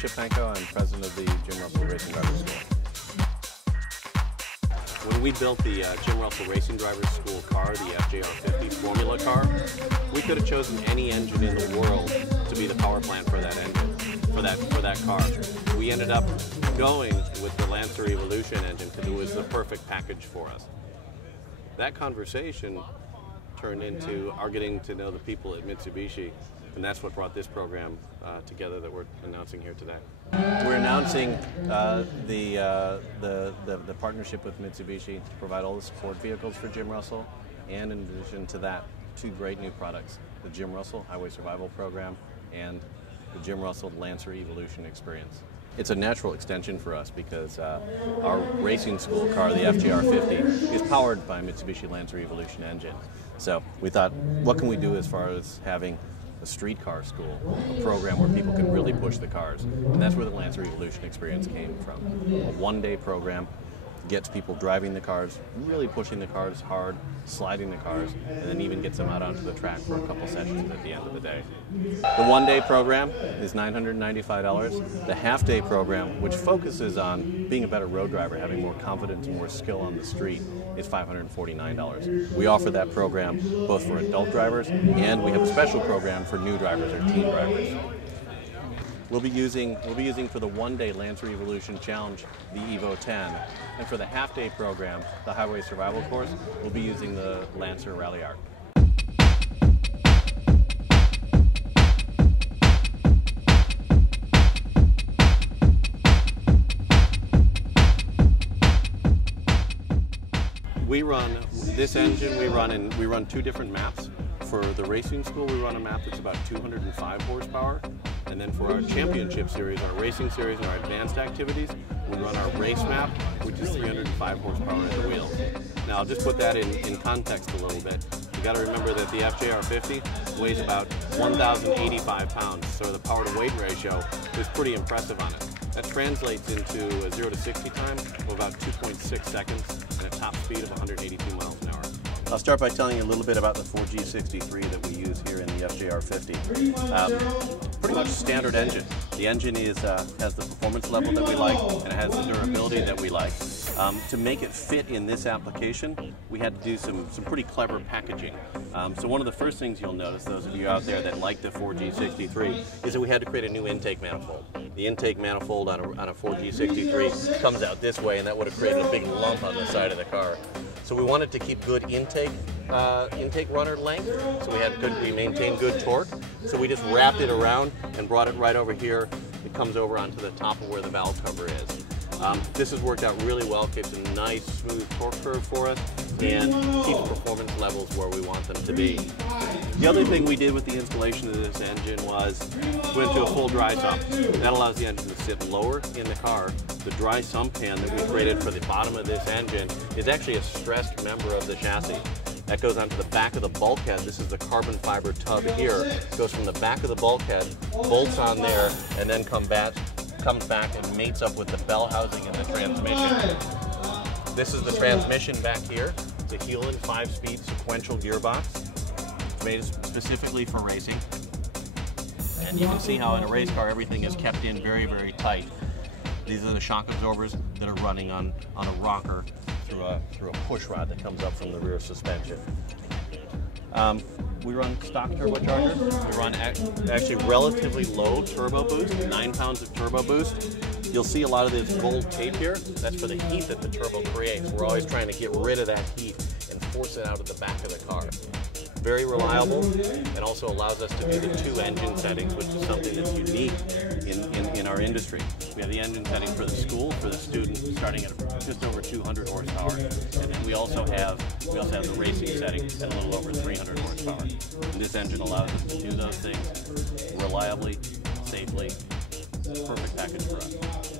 Chip Panko. I'm president of the Jim Russell Racing Drivers School. When we built the Jim Russell Racing Drivers School car, the FJR50 Formula car, we could have chosen any engine in the world to be the power plant for that engine, for that car. We ended up going with the Lancer Evolution engine because it was the perfect package for us. That conversation turned into our getting to know the people at Mitsubishi, and that's what brought this program together that we're announcing here today. We're announcing the partnership with Mitsubishi to provide all the support vehicles for Jim Russell, and in addition to that, two great new products, the Jim Russell Highway Survival Program and the Jim Russell Lancer Evolution Experience. It's a natural extension for us because our racing school car, the FJR50, is powered by a Mitsubishi Lancer Evolution engine. So we thought, what can we do as far as having a street car school, a program where people can really push the cars? And that's where the Lancer Evolution Experience came from. A one-day program gets people driving the cars, really pushing the cars hard, sliding the cars, and then even gets them out onto the track for a couple sessions at the end of the day. The one-day program is $995. The half-day program, which focuses on being a better road driver, having more confidence and more skill on the street, is $549. We offer that program both for adult drivers, and we have a special program for new drivers or teen drivers. We'll be using for the one-day Lancer Evolution Challenge the EVO 10, and for the half-day program, the Highway Survival Course, we'll be using the Lancer Rally Art. We run this engine. We run two different maps. For the racing school, we run a map that's about 205 horsepower. And then for our championship series, our racing series, and our advanced activities, we run our race map, which is 305 horsepower at the wheels. Now, I'll just put that in context a little bit. You've got to remember that the FJR50 weighs about 1,085 pounds, so the power to weight ratio is pretty impressive on it. That translates into a 0 to 60 time of about 2.6 seconds and a top speed of 182 miles an hour. I'll start by telling you a little bit about the 4G63 that we use here in the FJR50. Pretty much a standard engine. The engine has the performance level that we like, and it has the durability that we like. To make it fit in this application, we had to do some pretty clever packaging. So one of the first things you'll notice, those of you out there that like the 4G63, is that we had to create a new intake manifold. The intake manifold on a 4G63 comes out this way, and that would have created a big lump on the side of the car. So we wanted to keep good intake runner length, so we maintained good torque. So we just wrapped it around and brought it right over here. It comes over onto the top of where the valve cover is. This has worked out really well, keeps a nice smooth torque curve for us, and keeps performance levels where we want them to be. The other thing we did with the installation of this engine was we went to a full dry sump. That allows the engine to sit lower in the car. The dry sump pan that we created for the bottom of this engine is actually a stressed member of the chassis. That goes onto the back of the bulkhead. This is the carbon fiber tub here. It goes from the back of the bulkhead, bolts on there, and then comes back and mates up with the bell housing in the transmission. This is the transmission back here. It's a Hewland 5-speed sequential gearbox. It's made specifically for racing. And you can see how in a race car everything is kept in very, very tight. These are the shock absorbers that are running on a rocker through a push rod that comes up from the rear suspension. We run stock turbochargers. We run actually relatively low turbo boost, 9 pounds of turbo boost. You'll see a lot of this gold tape here. That's for the heat that the turbo creates. We're always trying to get rid of that heat and force it out of the back of the car. Very reliable, and also allows us to do the 2 engine settings, which is something that's unique in our industry. We have the engine setting for the school, for the student, starting at just over 200 horsepower, and then we also have the racing setting at a little over 300 horsepower. And this engine allows us to do those things reliably, safely. Perfect package for us.